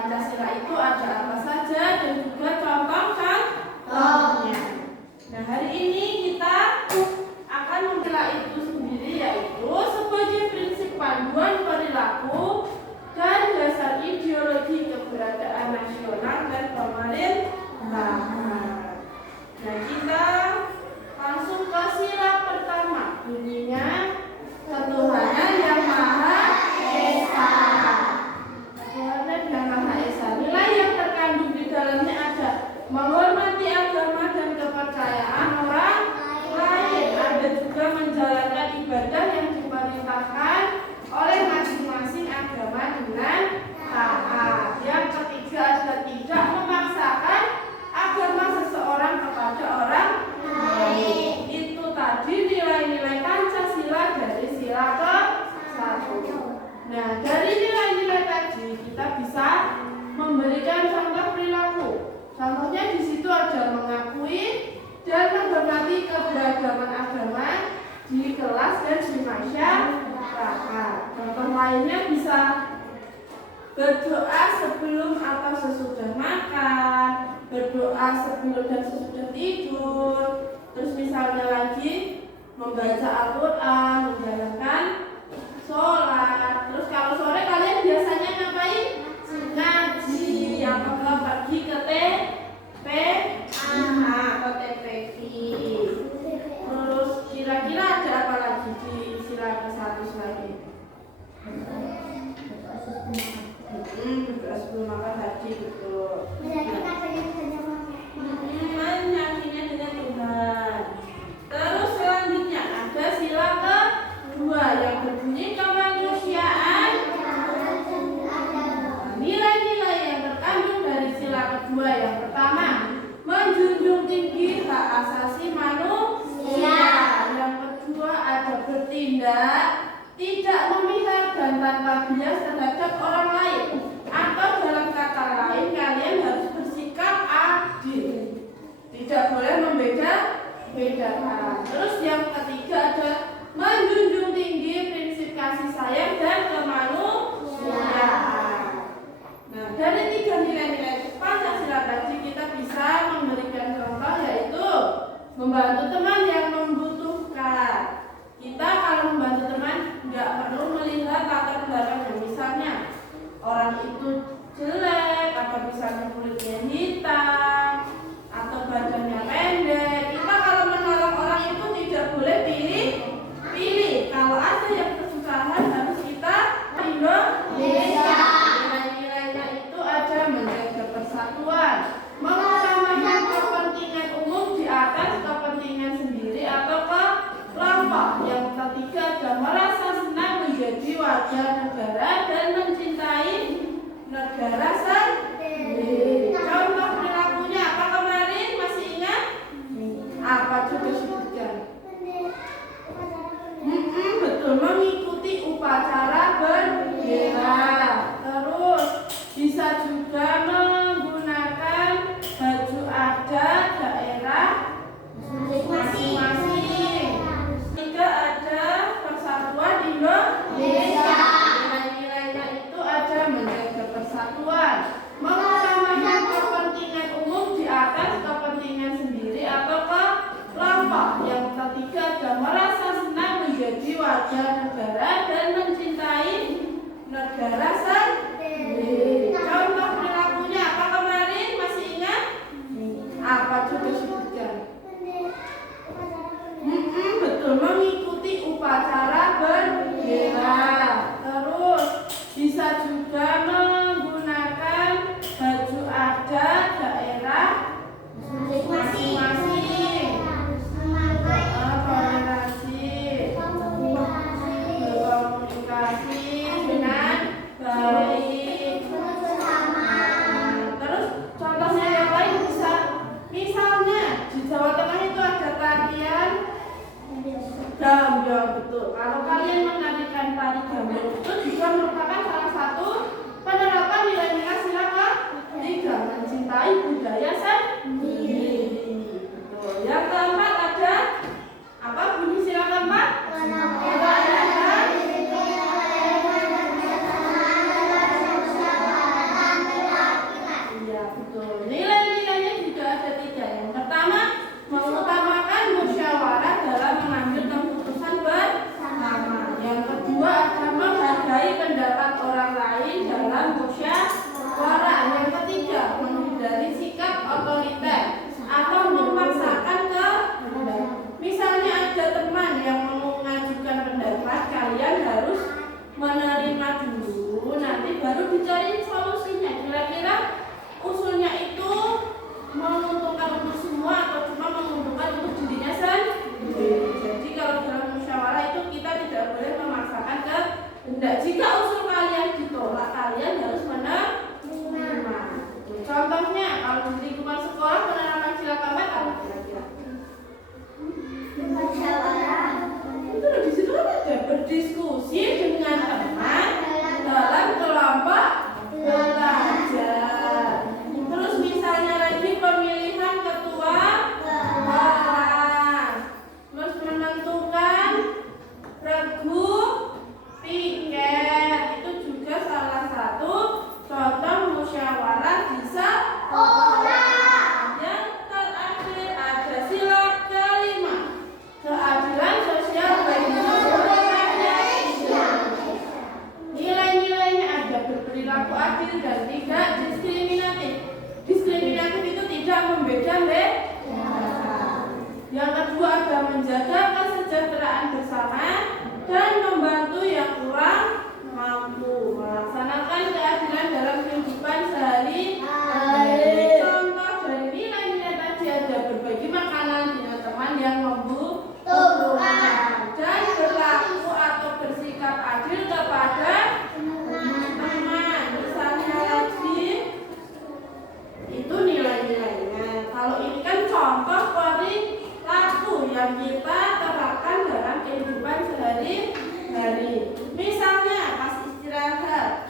Pancasila itu ada apa saja dan juga contoh-contohnya. Nah, hari ini kita akan Pancasila itu sendiri, yaitu sebagai prinsip panduan perilaku dan dasar ideologi keberadaan nasional dan pemerintahan. Nah, kita langsung ke sila pertama, bunyinya Ketuhanan yang Maha Esa. Ketuhanan yang Maha Esa. Nilai yang terkandung di dalamnya ada menghormati agama dan kepercayaan orang lain. Ada juga menjalankan ibadah yang diperintahkan oleh masing-masing agama dengan taat. Yang ketiga ada tidak memaksakan agama seseorang kepada orang lain. Itu tadi nilai-nilai Pancasila dari sila ke-1. Nah, dari nilai-nilai tadi kita bisa memberikan contoh perilaku. Contohnya di situ ada mengakui dan menghormati keberagaman agama di kelas dan di masyarakat. Contoh lainnya bisa berdoa sebelum atau sesudah makan, berdoa sebelum dan sesudah tidur. Terus misalnya lagi membaca Al-Quran, menjalankan sholat. Terus kalau sore kalian biasanya ngapain? Ngaji. Yang kedua pergi ke TPI. Terus kira-kira ada apa lagi di sila ke-1 lagi? Berdoa sebelum makan tadi, betul. Menyakini dengan Tuhan. Terus selanjutnya ada sila ke-2 yang berbunyi kemanusiaan. Nilai-nilai yang terkandung dari sila ke-2 yang pertama, menjunjung tinggi hak asasi manusia. Yang kedua ada bertindak tidak memihak dan tanpa bias terhadap orang lain. Atau dalam kata lain, kalian harus bersikap adil. Tidak boleh membeda-bedakan. Terus yang ketiga ada menjunjung tinggi prinsip kasih sayang dan kemanusiaan. Nah, dari 3 nilai-nilai Pancasila tadi kita bisa memberikan contoh, yaitu membantu teman yang membutuhkan. Kita kalau membantu teman nggak perlu melihat latar belakangnya. Misalnya orang itu jelek, atau misalnya kulitnya hitam, atau badannya pendek. Kita kalau menolong orang itu tidak boleh pilih. Kalau ada yang kesusahan harus kita Indonesia. Nilai-nilainya itu ada menjaga persatuan, mengutamakan kepentingan umum di atas kepentingan sendiri atau kelompok. Yang ketiga ada merasa senang menjadi warga negara dan mencintai negara sendiri. Contoh perilakunya apa kemarin? Masih ingat? Apa juga sebutkan? Betul, mengikuti upacara bendera. Terus bisa juga menggunakan baju adat daerah masing-masing. Tiga ada persatuan Indonesia. Nilai-nilainya itu ada menjaga persatuan, mengutamakan kepentingan umum di atas kepentingan sendiri atau kelompok. Yang ketiga ada merasa senang menjadi warga negara dan mencintai negara sendiri. Contoh perilakunya apa kemarin? Masih ingat? Apa juga sebutkan? Betul, mengikuti upacara bendera. Terus bisa juga menggunakan baju adat daerah masing-masing. Berkomunikasi dengan baik. dan membantu yang kurang mampu, melaksanakan keadilan dalam kehidupan sehari-hari. Contoh dari nilai-nilai tadi ada berbagi makanan dengan teman yang membutuhkan dan berlaku atau bersikap adil kepada teman. Misalnya lagi itu nilai-nilainya. Kalau ini kan contoh perilaku yang kita terapkan dalam kehidupan sehari-hari. Misalnya pas istirahat,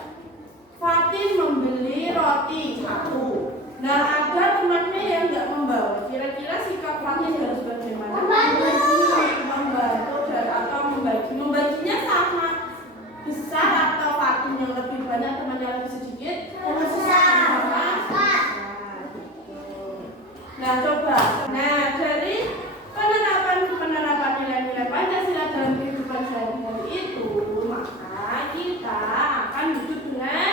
Fatin membeli roti 1. Nah, ada temannya yang nggak membawa. Kira-kira sikap Fatin harus bagaimana? Membantu atau membagi. Membaginya sama besar atau Fatin yang lebih banyak, teman yang lebih sedikit? Besar. Nah, coba. Nah, dari penerapan nilai-nilai Pancasila dalam kehidupan sehari-hari itu, maka kita akan hidup dengan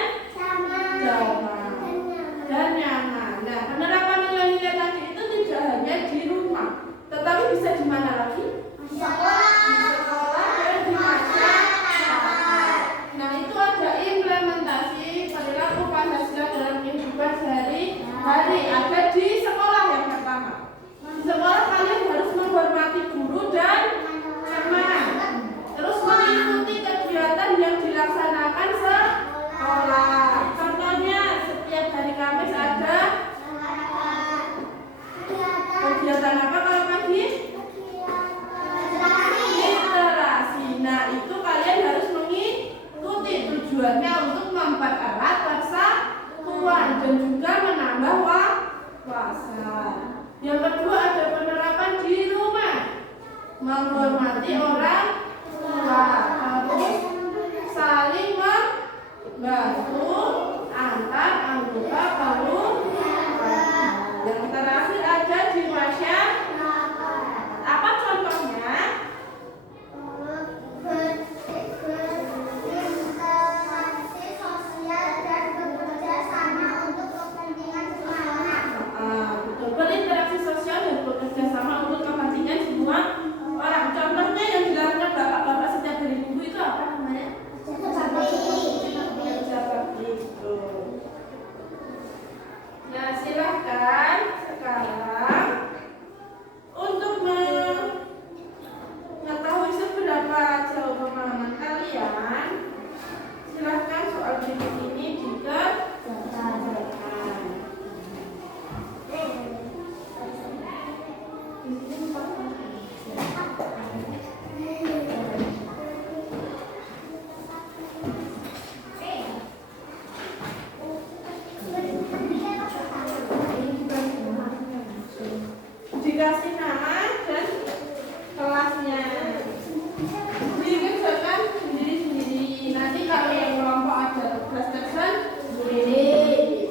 damai dan nyaman. Nah, penerapan nilai-nilai tadi itu tidak hanya di rumah, tetapi bisa di mana lagi? Di sekolah dan di masyarakat. Nah, itu ada implementasi perilaku Pancasila dalam kehidupan sehari-hari. Ada di sekolah yang pertama. Di sekolah kalian harus menghormati guru dan teman. Terus mengikuti kegiatan yang dilaksanakan sekolah. Contohnya setiap hari Kamis ada kegiatan apa kalau pagi? Literasi. Nah, itu kalian harus mengikuti, tujuannya untuk mempererat persatuan dan juga menambah wawasan. Yang kedua ada penerapan di rumah, menghormati orang tua, terus saling membantu antar anggota keluarga. Yang terakhir ada di masyarakat. Apa contohnya? Berinteraksi sosial dan bekerja sama untuk kepentingan semua orang. Contohnya yang dilakukan bapak-bapak setiap hari Minggu itu apa namanya? Kerja bakti itu. Nah, silahkan sekarang untuk mengetahui seberapa jauh pemahaman kalian, silahkan soal berikut ini dikerjakan. Dikasih nama dan kelasnya. Dikerjakan sendiri-sendiri. Nanti kalau yang kelompok ada tugas tersendiri.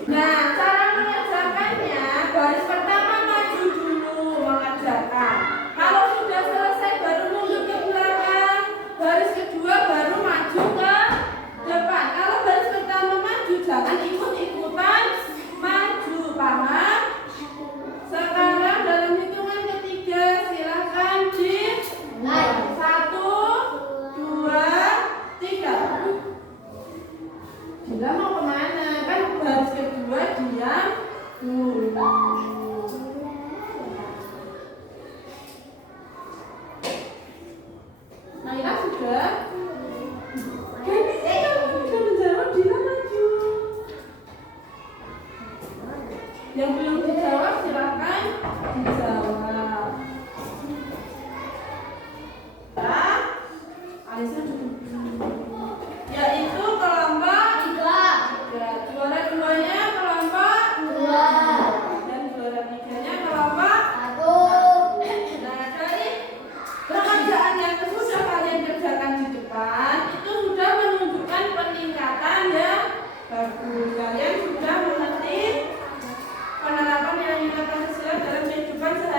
Nah, cara mengerjakannya, baris pertama maju dulu mengerjakan. Kalau sudah selesai baru mundur ke belakang. Baris kedua baru maju ke depan. Kalau baris pertama maju, jangan ikut-ikutan maju, paham? Sekarang dalam hitungan ketiga silakan dimulai. 1, 2, 3. Bila mau kemana? Kan baris kedua diam dulu. Naila sudah? Kamu sudah menjawab, Dila maju. Yang belum dijawab silakan dijawab. Ya, Alisa cukup. Yaitu kelompok 3. Juara 2-nya kelompok 2. Dan juara 3-nya kelompok 1. Nah, dari pekerjaan yang sudah kalian kerjakan di depan itu sudah menunjukkan peningkatan yang bagus. Kalian sudah mengerti penerapan nilai-nilai Pancasila dalam kehidupan sehari-hari.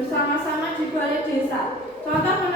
bersama-sama di balai desa. Contoh